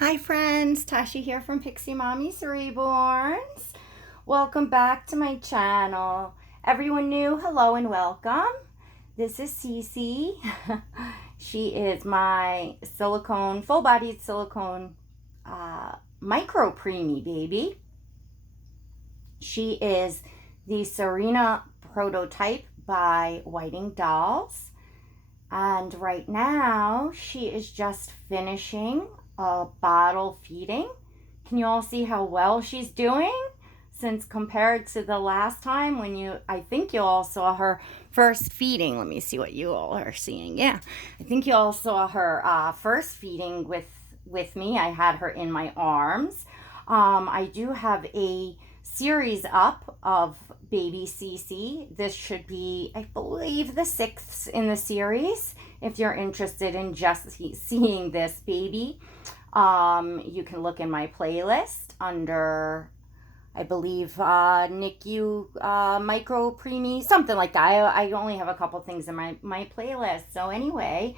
Hi friends, Tasha here from Pixie Mommy's Reborns. Welcome back to my channel. Everyone new, hello and welcome. This is Cece. She is my silicone, full-bodied silicone micro preemie baby. She is the Serena prototype by Whitting Dolls. And right now, she is just finishing a bottle feeding. Can you all see how well she's doing? Since compared to the last time when I think you all saw her first feeding. Let me see what you all are seeing. Yeah, I think you all saw her first feeding with me. I had her in my arms. I do have a series up of baby Cece. This should be, I believe, the 6th in the series. If you're interested in just seeing this baby, you can look in my playlist under, I believe, NICU Micro, preemie, something like that. I only have a couple things in my playlist. So anyway,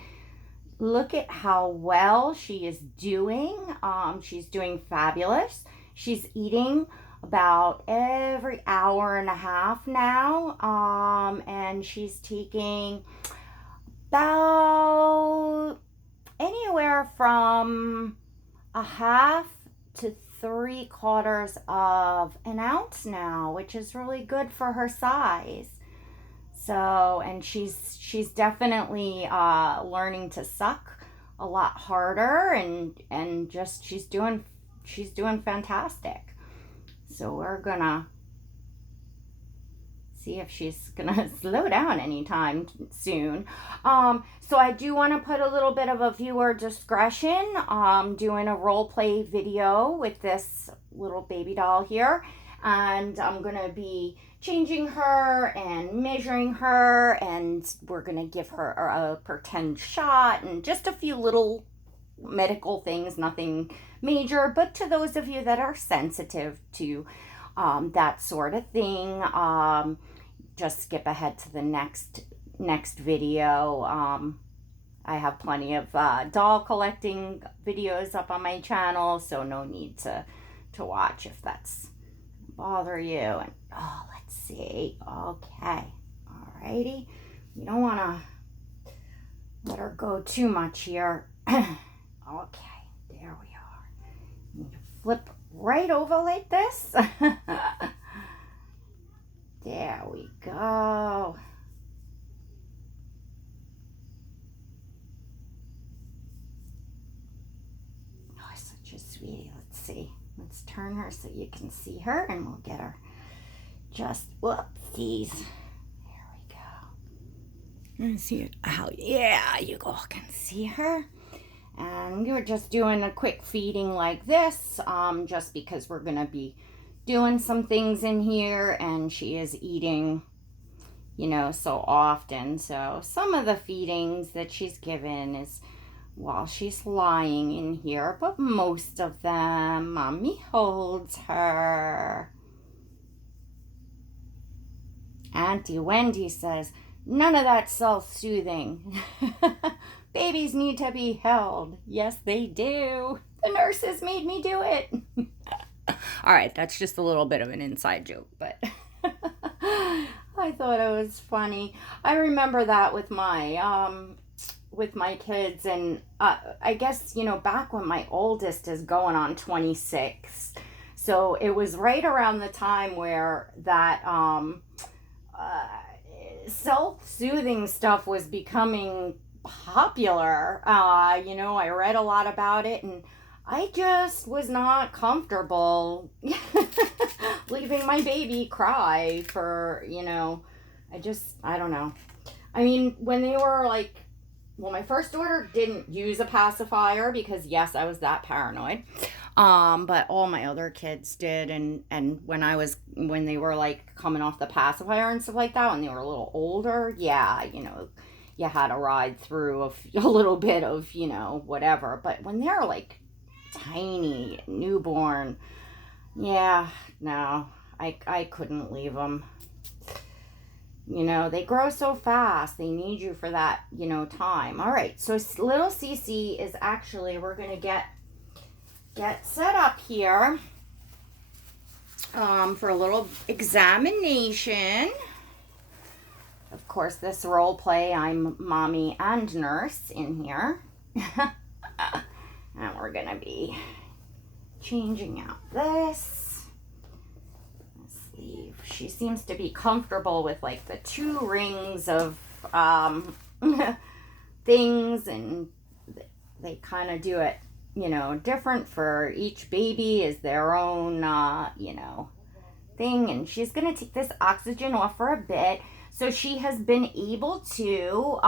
look at how well she is doing. She's doing fabulous. She's eating about every hour and a half now, and she's taking about anywhere from a half to 3/4 of an ounce now, which is really good for her size. So, and she's definitely learning to suck a lot harder, and just she's doing fantastic. So we're gonna see if she's gonna slow down anytime soon. So I do want to put a little bit of a viewer discretion. Doing a role play video with this little baby doll here, and I'm gonna be changing her and measuring her, and we're gonna give her a pretend shot and just a few little medical things, nothing major, but to those of you that are sensitive to that sort of thing, just skip ahead to the next video. I have plenty of doll collecting videos up on my channel, so no need to watch if that's bother you. And let's see. Okay, alrighty. We don't want to let her go too much here. Okay, there we are. You flip right over like this. There we go. Oh, such a sweetie. Let's see. Let's turn her so you can see her, and we'll get her just, whoopsies. There we go. Let's see how, yeah, you all can see her. And we're just doing a quick feeding like this, just because we're going to be doing some things in here, and she is eating, so often. So some of the feedings that she's given is while she's lying in here, but most of them, Mommy holds her. Auntie Wendy says, none of that self-soothing. Babies need to be held. Yes, they do. The nurses made me do it. All right, that's just a little bit of an inside joke, but I thought it was funny. I remember that with my kids, and I guess, back when my oldest is going on 26. So it was right around the time where that self-soothing stuff was becoming popular. I read a lot about it, and I just was not comfortable leaving my baby cry for, I don't know. I mean, when they were like, well, my first daughter didn't use a pacifier because, yes, I was that paranoid. But all my other kids did, and when they were like coming off the pacifier and stuff like that, when they were a little older, yeah, you had to ride through a little bit of, whatever. But when they're like tiny, newborn, yeah, no, I couldn't leave them. They grow so fast. They need you for that, time. All right, so little Cece is actually, we're going to get get set up here for a little examination. Of course, this role play, I'm mommy and nurse in here. And we're going to be changing out this sleeve. She seems to be comfortable with like the 2 rings of things, and they kind of do it, you know, different for each baby is their own, you know, thing. And she's going to take this oxygen off for a bit. So she has been able to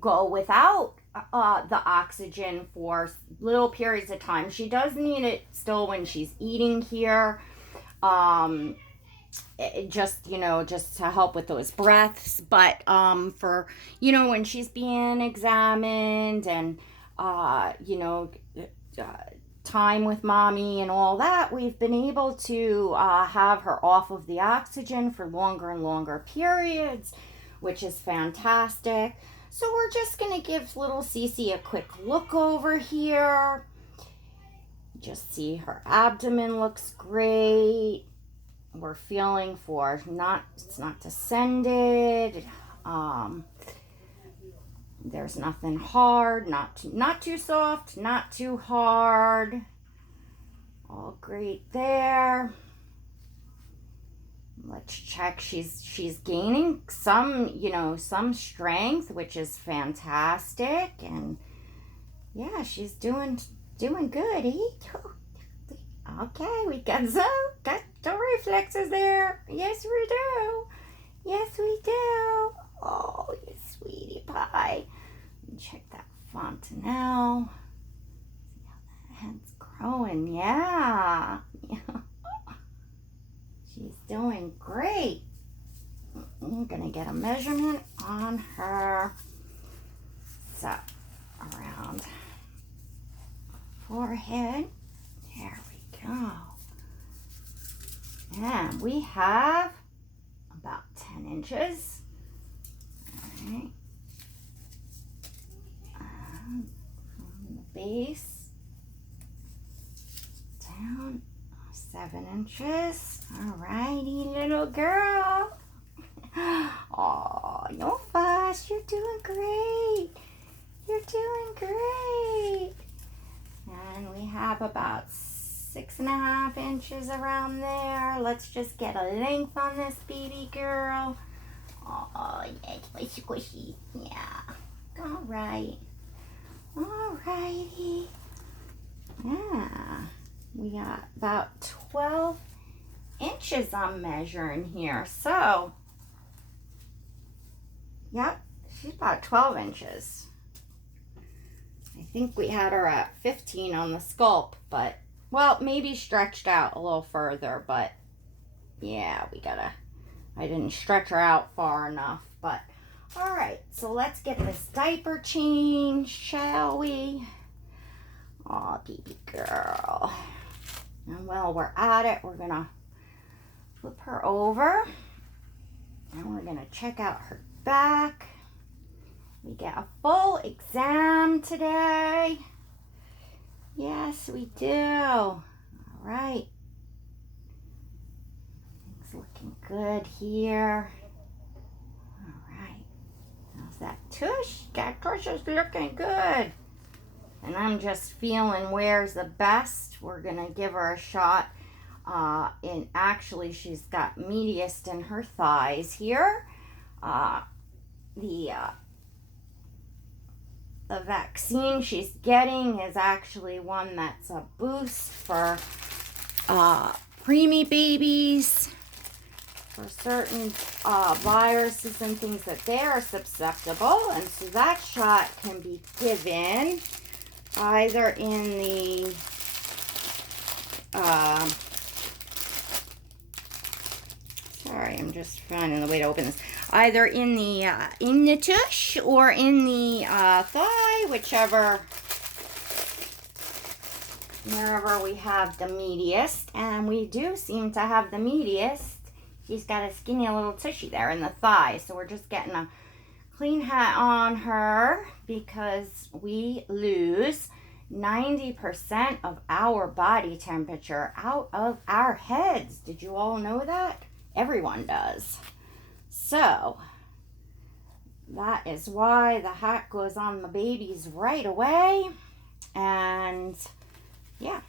go without the oxygen for little periods of time. She does need it still when she's eating here. Just, you know, just to help with those breaths. But for, you know, when she's being examined and, you know, time with mommy and all that, we've been able to have her off of the oxygen for longer and longer periods, which is fantastic. So we're just going to give little Cece a quick look over here. Just see her abdomen looks great. We're feeling for it's not descended. There's nothing hard, not too soft, not too hard. All great there. Let's check. She's gaining some, you know, some strength, which is fantastic. And yeah, she's doing good. Okay, we got the reflexes there. Yes, we do. Yes, we do. Oh, you sweetie pie. Check that fontanelle. See how that head's growing. Yeah. She's doing great. I'm going to get a measurement on her. So, around forehead. There we go. And we have about 10 inches. All right. From the base down 7 inches. All righty, little girl. Oh, no fuss. You're doing great. You're doing great. And we have about 6.5 inches around there. Let's just get a length on this baby girl. Oh, yeah, squishy, squishy. Yeah. All right. All righty. Yeah. We got about 12 inches I'm measuring here. So, yep, she's about 12 inches. I think we had her at 15 on the sculpt, but, well, maybe stretched out a little further, but yeah, I didn't stretch her out far enough, but all right, so let's get this diaper changed, shall we? Oh, baby girl. And while we're at it, we're gonna flip her over and we're gonna check out her back. We get a full exam today. Yes, we do. All right. Things looking good here. All right. How's that tush? That tush is looking good. And I'm just feeling where's the best. We're going to give her a shot. And actually, she's got mediast in her thighs here. The vaccine she's getting is actually one that's a boost for preemie babies, for certain viruses and things that they are susceptible. And so that shot can be given either in the sorry, I'm just finding the way to open this. Either in the tush or in the thigh, wherever we have the mediast. And we do seem to have the mediast. She's got a skinny little tushy there in the thigh. So we're just getting a clean hat on her because we lose 90% of our body temperature out of our heads. Did you all know that? Everyone does. So that is why the hat goes on the babies right away. And yeah.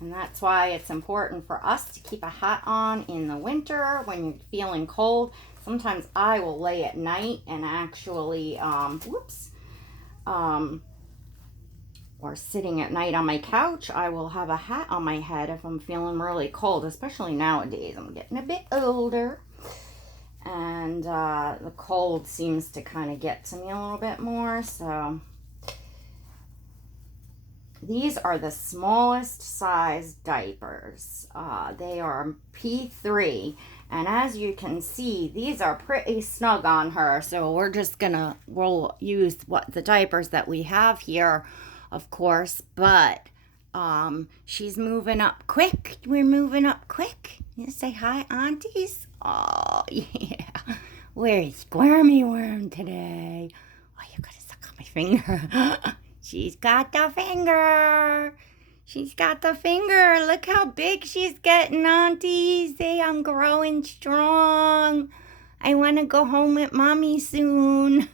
And that's why it's important for us to keep a hat on in the winter when you're feeling cold. Sometimes I will lay at night and actually, or sitting at night on my couch, I will have a hat on my head if I'm feeling really cold, especially nowadays. I'm getting a bit older, and the cold seems to kind of get to me a little bit more, so these are the smallest size diapers. They are P3, and as you can see, these are pretty snug on her, so we'll use the diapers that we have here, of course, but she's moving up quick. We're moving up quick. You say hi, aunties? Oh, yeah. We're squirmy worm today. Oh, you're gonna suck on my finger. She's got the finger. She's got the finger. Look how big she's getting, aunties. Say, I'm growing strong. I want to go home with mommy soon.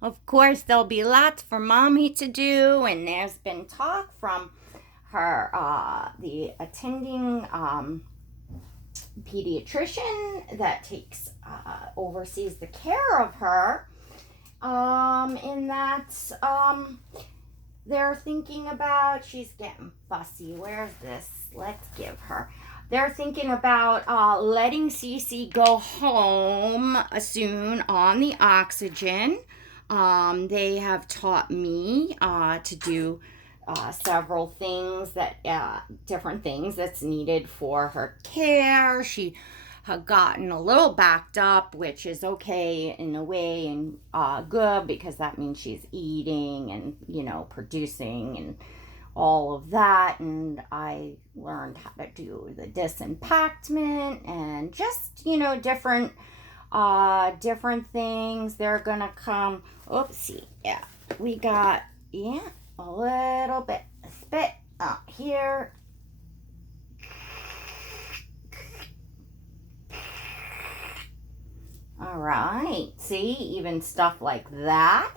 Of course, there'll be lots for mommy to do, and there's been talk from her, the attending pediatrician that oversees the care of her, in that they're thinking about, she's getting fussy. Where's this? Let's give her. They're thinking about letting Cece go home soon on the oxygen. They have taught me to do several things different things that's needed for her care. She had gotten a little backed up, which is okay in a way and good, because that means she's eating and, producing and all of that. And I learned how to do the disinfectment and just, different things. They're gonna come. Oopsie. Yeah, we got a little bit of spit here. All right. See, even stuff like that,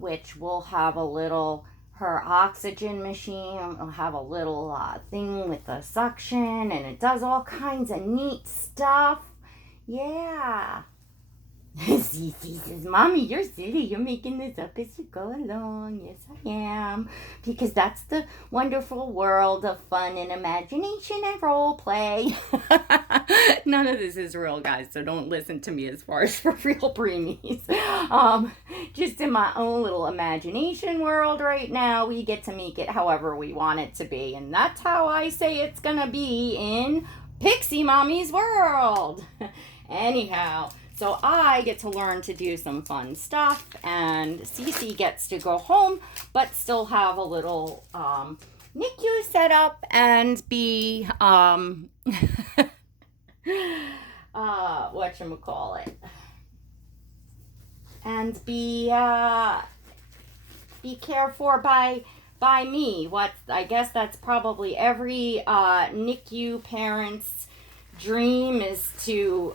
which will have her oxygen machine will have a little thing with the suction, and it does all kinds of neat stuff. Yeah. Cece says, Mommy, you're silly. You're making this up as you go along. Yes, I am. Because that's the wonderful world of fun and imagination and role play. None of this is real, guys, so don't listen to me as far as for real preemies. Just in my own little imagination world right now, we get to make it however we want it to be. And that's how I say it's going to be in Pixie Mommy's world. Anyhow, so I get to learn to do some fun stuff, and Cece gets to go home, but still have a little NICU set up and be, whatchamacallit, and be cared for by me. I guess that's probably every NICU parent's dream, is to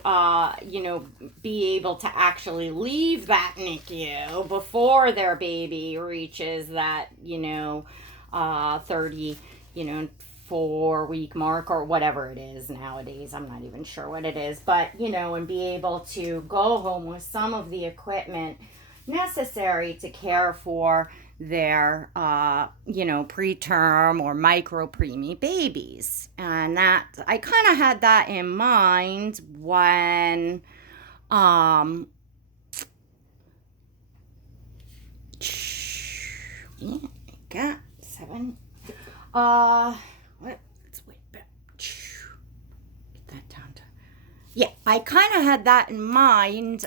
be able to actually leave that NICU before their baby reaches that 34-week mark or whatever it is nowadays. I'm not even sure what it is, but and be able to go home with some of the equipment necessary to care for their preterm or micro preemie babies. And that I kind of had that in mind when I got 7 let's wait back. Get that down to, I kind of had that in mind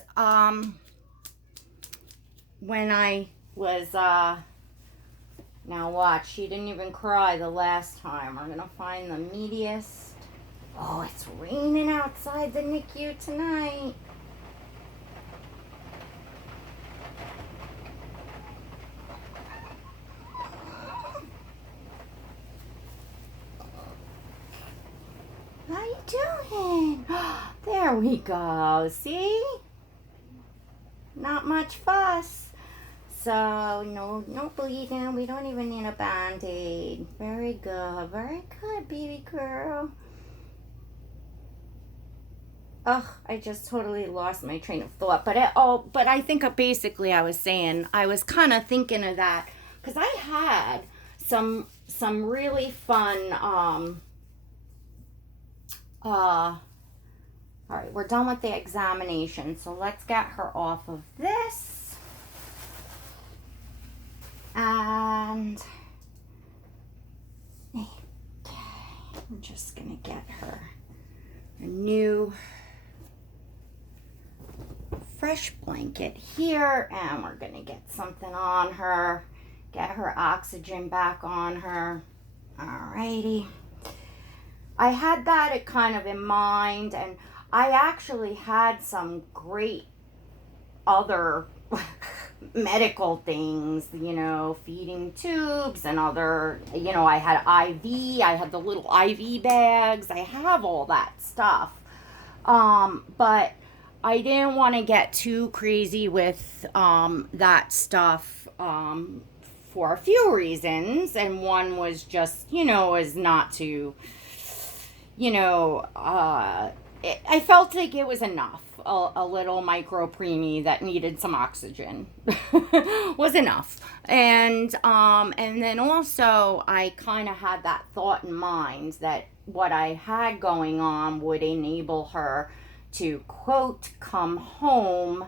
when I was now watch, she didn't even cry the last time. We're gonna find the meatiest. Oh, it's raining outside the NICU tonight. doing? There we go. See? Not much fuss. So, no bleeding. We don't even need a Band-Aid. Very good. Very good, baby girl. Ugh, I just totally lost my train of thought. But I think basically I was saying, I was kind of thinking of that because I had some really fun, all right, we're done with the examination. So let's get her off of this. And, okay, I'm just going to get her a new fresh blanket here, and we're gonna get something on her, get her oxygen back on her. Alrighty. I had that kind of in mind, and I actually had some great other medical things, feeding tubes and other, I had IV, I had the little IV bags, I have all that stuff. But I didn't want to get too crazy with that stuff for a few reasons. And one was just, is not to, I felt like it was enough. A little micro preemie that needed some oxygen was enough. And then also I kind of had that thought in mind that what I had going on would enable her to, quote, come home,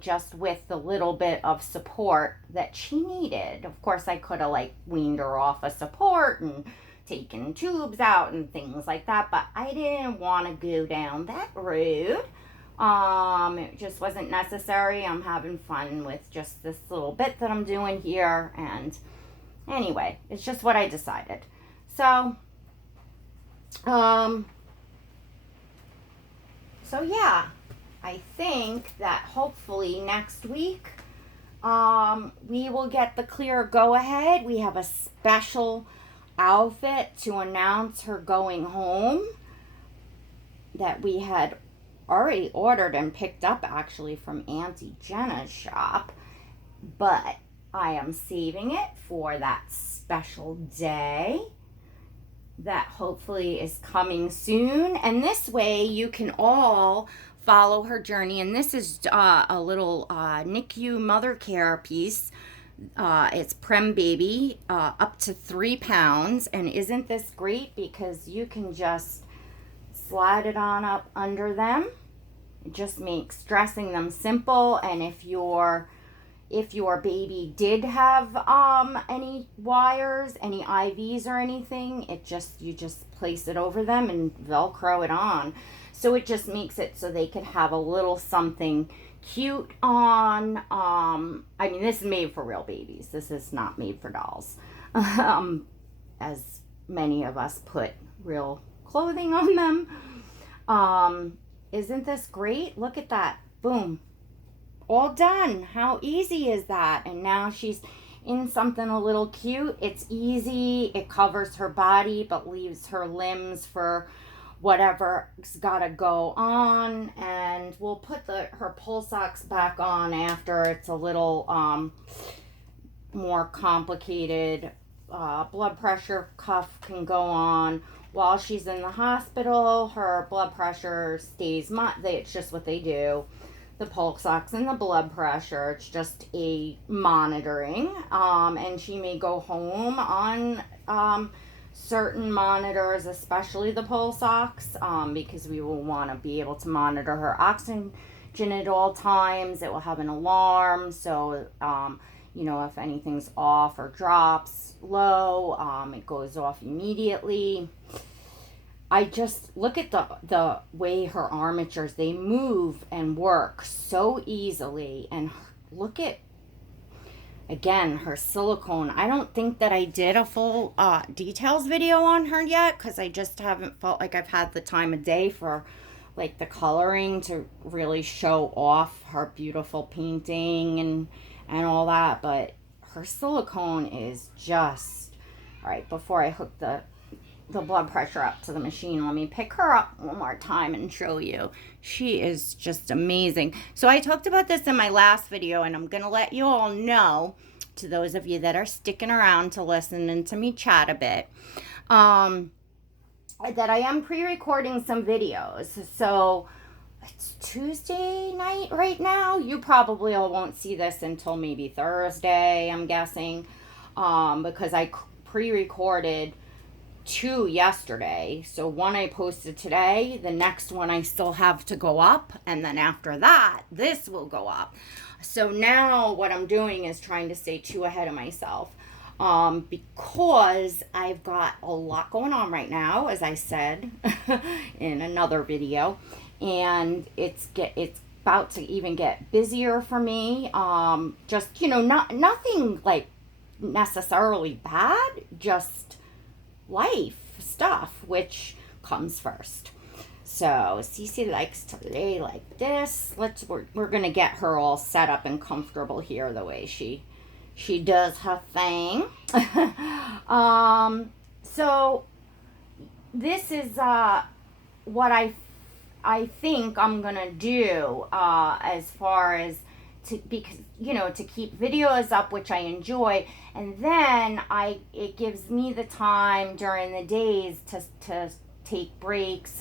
just with the little bit of support that she needed. Of course, I could have weaned her off of support and taken tubes out and things like that, but I didn't want to go down that road. It just wasn't necessary. I'm having fun with just this little bit that I'm doing here, and anyway, it's just what I decided. So, yeah, I think that hopefully next week, we will get the clear go-ahead. We have a special outfit to announce her going home that we had already ordered and picked up actually from Auntie Jenna's shop, but I am saving it for that special day that hopefully is coming soon. And this way you can all follow her journey. And this is a little NICU mother care piece. It's Prem Baby, up to 3 pounds. And isn't this great? Because you can just slide it on up under them. It just makes dressing them simple. And if your baby did have any wires, any IVs or anything, you just place it over them and Velcro it on. So it just makes it so they could have a little something cute on. I mean, this is made for real babies. This is not made for dolls. As many of us put real clothing on them. Isn't this great? Look at that. Boom. All done. How easy is that? And now she's in something a little cute. It's easy. It covers her body but leaves her limbs for whatever's gotta go on. And we'll put her pull socks back on after it's a little more complicated. Blood pressure cuff can go on. While she's in the hospital, her blood pressure stays, it's just what they do. The pulse ox and the blood pressure, it's just a monitoring. And she may go home on certain monitors, especially the pulse ox, because we will want to be able to monitor her oxygen at all times. It will have an alarm, so if anything's off or drops low, it goes off immediately. I just look at the way her armatures, they move and work so easily. And look at, again, her silicone. I don't think that I did a full details video on her yet, because I just haven't felt like I've had the time of day for the coloring to really show off her beautiful painting and all that. But her silicone is just, all right, before I hook the the blood pressure up to the machine. Let me pick her up one more time and show you. She is just amazing. So I talked about this in my last video, and I'm going to let you all know, to those of you that are sticking around to listen and to me chat a bit, that I am pre-recording some videos. So it's Tuesday night right now. You probably all won't see this until maybe Thursday, I'm guessing, because I pre-recorded 2 yesterday. So one I posted today, the next one I still have to go up, and then after that, this will go up. So now what I'm doing is trying to stay 2 ahead of myself, because I've got a lot going on right now, as I said in another video, and it's about to even get busier for me. Just, nothing like necessarily bad, just life stuff, which comes first. So Cece likes to lay like this. We're gonna get her all set up and comfortable here the way she does her thing. So this is what I think I'm gonna do as far as to keep videos up, which I enjoy, and then it gives me the time during the days to take breaks,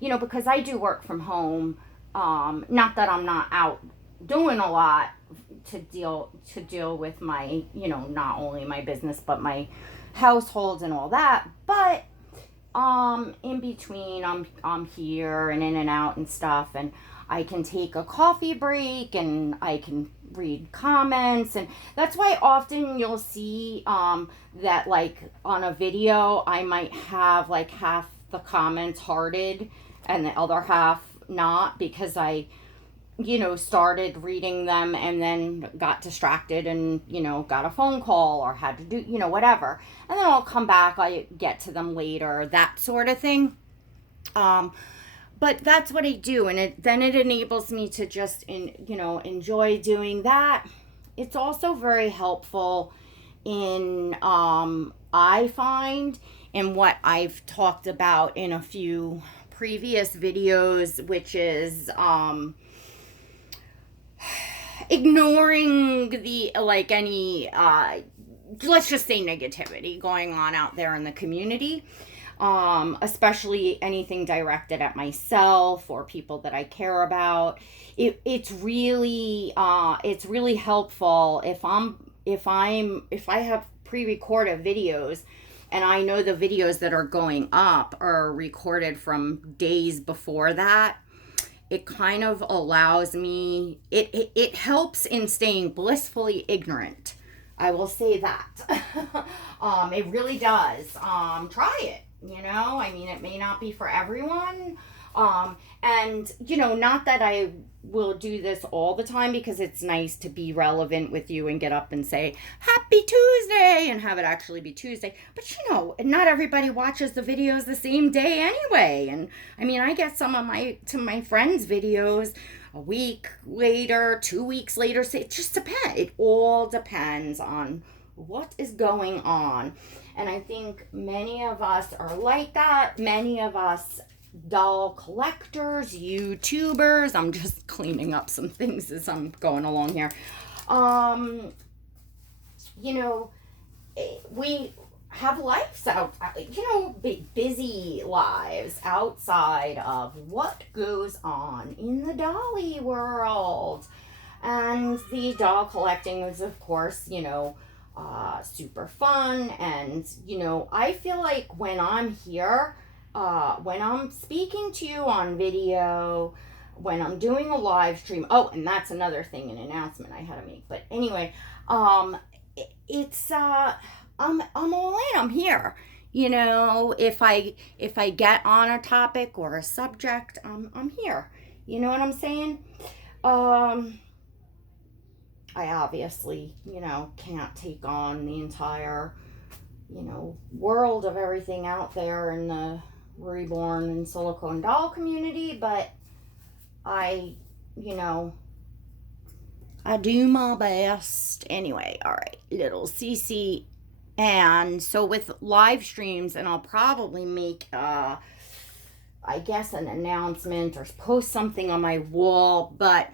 because I do work from home. Not that I'm not out doing a lot to deal with my, not only my business but my household and all that, but in between I'm here and in and out and stuff, and I can take a coffee break and I can read comments, and that's why often you'll see that, like, on a video I might have like half the comments hearted and the other half not, because I started reading them and then got distracted and got a phone call or had to do whatever, and then I'll come back, I get to them later, that sort of thing. But that's what I do, and then it enables me to just enjoy doing that. It's also very helpful in I find, in what I've talked about in a few previous videos, which is ignoring the any let's just say negativity going on out there in the community. Especially anything directed at myself or people that I care about. It's really helpful if I have pre-recorded videos and I know the videos that are going up are recorded from days before that. It kind of allows me, it helps in staying blissfully ignorant. I will say that. It really does. Try it. It may not be for everyone. And, not that I will do this all the time, because it's nice to be relevant with you and get up and say, Happy Tuesday, and have it actually be Tuesday. But, not everybody watches the videos the same day anyway. And, I get some of my friends' videos a week later, 2 weeks later. So it just depends. It all depends on what is going on. And I think many of us are like that. Many of us doll collectors, YouTubers. I'm just cleaning up some things as I'm going along here. We have lives out, busy lives outside of what goes on in the dolly world. And the doll collecting is, of course, super fun. And, I feel like when I'm here, when I'm speaking to you on video, when I'm doing a live stream, and that's another thing, an announcement I had to make. But anyway, it's, I'm all in, I'm here. If I get on a topic or a subject, I'm here. You know what I'm saying? I obviously, can't take on the entire, world of everything out there in the reborn and silicone doll community, but I do my best. Anyway, all right, little Cece And so with live streams, and I'll probably make, I guess, an announcement or post something on my wall, but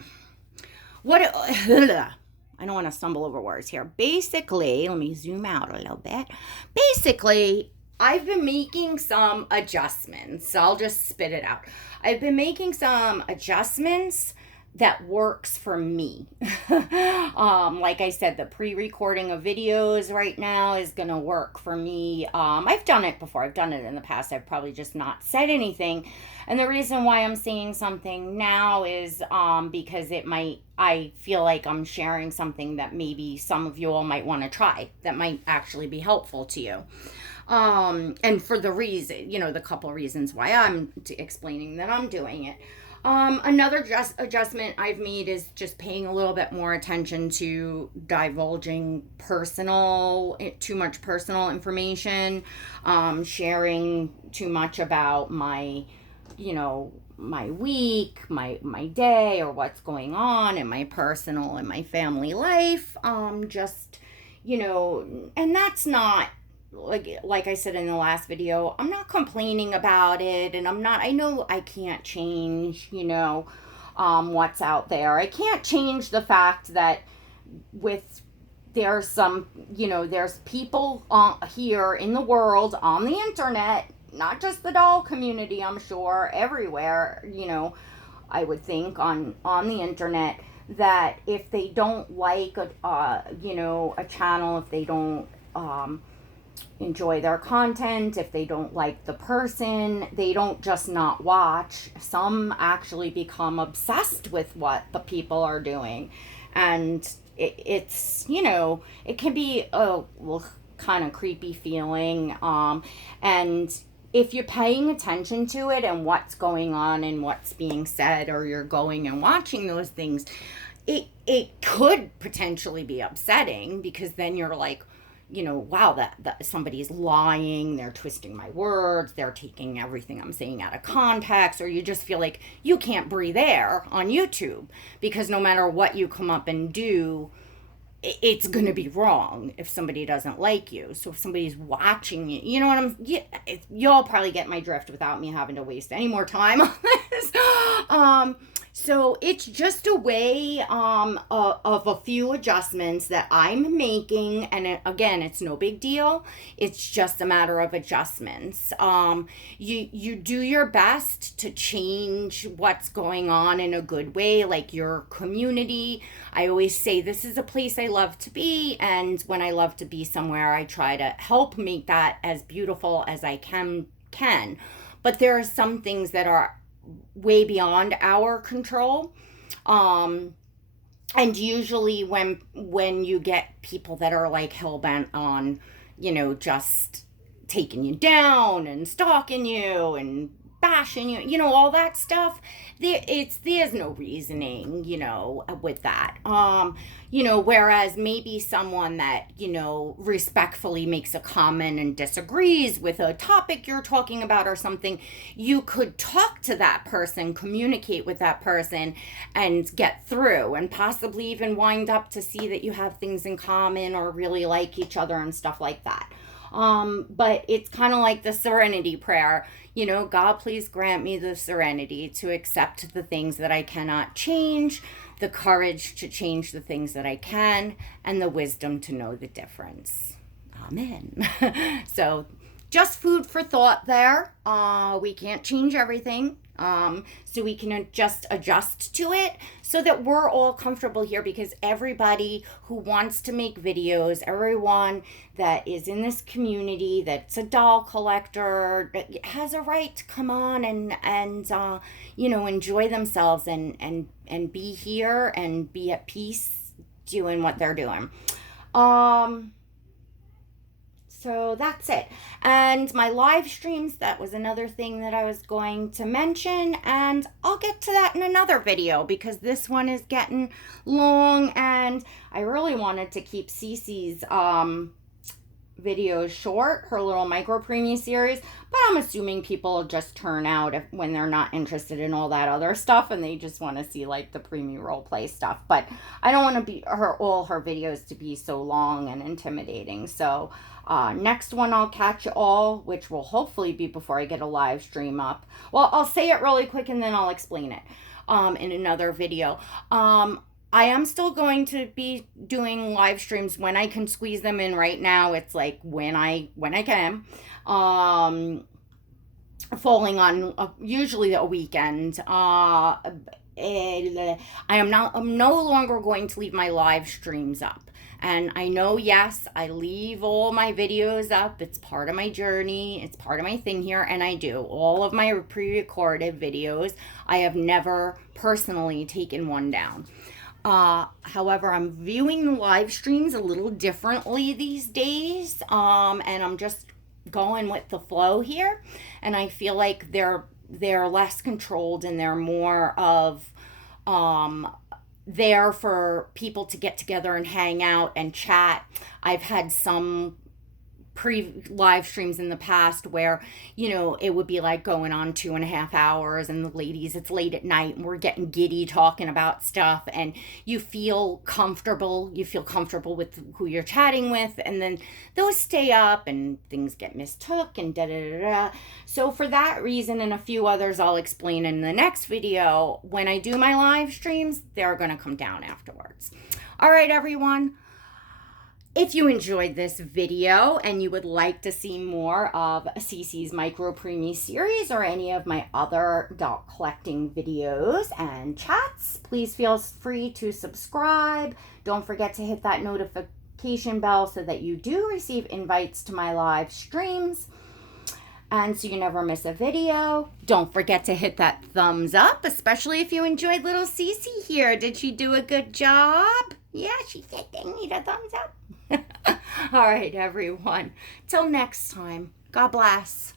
I don't want to stumble over words here. Basically, let me zoom out a little bit. Basically, I've been making some adjustments. I'll just spit it out. I've been making some adjustments that works for me. Like I said, the pre-recording of videos right now is gonna work for me. I've done it before. I've done it in the past. I've probably just not said anything. And the reason why I'm saying something now is because I feel like I'm sharing something that maybe some of you all might want to try that might actually be helpful to you. And for the reason, the couple reasons why I'm explaining that I'm doing it. Another adjustment I've made is just paying a little bit more attention to divulging too much personal information, sharing too much about my week, my day, or what's going on in my personal and my family life. And that's not, like I said in the last video, I'm not complaining about it, and I know I can't change, what's out there. I can't change the fact that there's people here in the world, on the internet, not just the doll community, I'm sure, everywhere, I would think on the internet, that if they don't like a channel, if they don't, enjoy their content, if they don't like the person, they don't just not watch. Some actually become obsessed with what the people are doing, and it's it can be a kind of creepy feeling, and if you're paying attention to it and what's going on and what's being said, or you're going and watching those things, it could potentially be upsetting, because then you're like, wow, that somebody's lying, they're twisting my words, they're taking everything I'm saying out of context, or you just feel like you can't breathe air on YouTube, because no matter what you come up and do, it's going to be wrong if somebody doesn't like you. So if somebody's watching you, you'll probably get my drift without me having to waste any more time on this. So it's just a way of a few adjustments that I'm making. And again, it's no big deal. It's just a matter of adjustments. You do your best to change what's going on in a good way, like your community. I always say this is a place I love to be. And when I love to be somewhere, I try to help make that as beautiful as I can. But there are some things that are way beyond our control, and usually when you get people that are like hell-bent on just taking you down and stalking you and bashing you, all that stuff, there's no reasoning with that, whereas maybe someone that respectfully makes a comment and disagrees with a topic you're talking about or something, you could talk to that person, communicate with that person, and get through, and possibly even wind up to see that you have things in common or really like each other and stuff like that. But it's kind of like the serenity prayer. God, please grant me the serenity to accept the things that I cannot change, the courage to change the things that I can, and the wisdom to know the difference. Amen. So just food for thought there. We can't change everything. So we can just adjust to it so that we're all comfortable here, because everybody who wants to make videos, everyone that is in this community that's a doll collector, has a right to come on and enjoy themselves and be here and be at peace doing what they're doing. So that's it. And my live streams, that was another thing that I was going to mention, and I'll get to that in another video, because this one is getting long, and I really wanted to keep Cece's videos short, her little micro preemie series, but I'm assuming people just turn out when they're not interested in all that other stuff and they just want to see like the preemie role play stuff. But I don't want to be all her videos to be so long and intimidating. So next one I'll catch you all, which will hopefully be before I get a live stream up. Well, I'll say it really quick and then I'll explain it in another video. I am still going to be doing live streams when I can squeeze them in. Right now it's like when I can, falling on usually a weekend. I'm no longer going to leave my live streams up. And I know, yes, I leave all my videos up. It's part of my journey. It's part of my thing here. And I do. All of my pre-recorded videos, I have never personally taken one down. However, I'm viewing the live streams a little differently these days. And I'm just going with the flow here. And I feel like they're less controlled and they're more of, there for people to get together and hang out and chat. I've had some live streams in the past where, you know, it would be like going on 2.5 hours and the ladies, it's late at night and we're getting giddy talking about stuff and you feel comfortable with who you're chatting with, and then those stay up and things get mistook and da-da-da-da. So for that reason and a few others I'll explain in the next video, when I do my live streams, they're going to come down afterwards. All right, everyone. If you enjoyed this video and you would like to see more of Cece's Micro Preemie series or any of my other doll collecting videos and chats, please feel free to subscribe. Don't forget to hit that notification bell so that you do receive invites to my live streams. And so you never miss a video. Don't forget to hit that thumbs up, especially if you enjoyed little Cece here. Did she do a good job? Yeah, she said they need a thumbs up. All right, everyone. Till next time. God bless.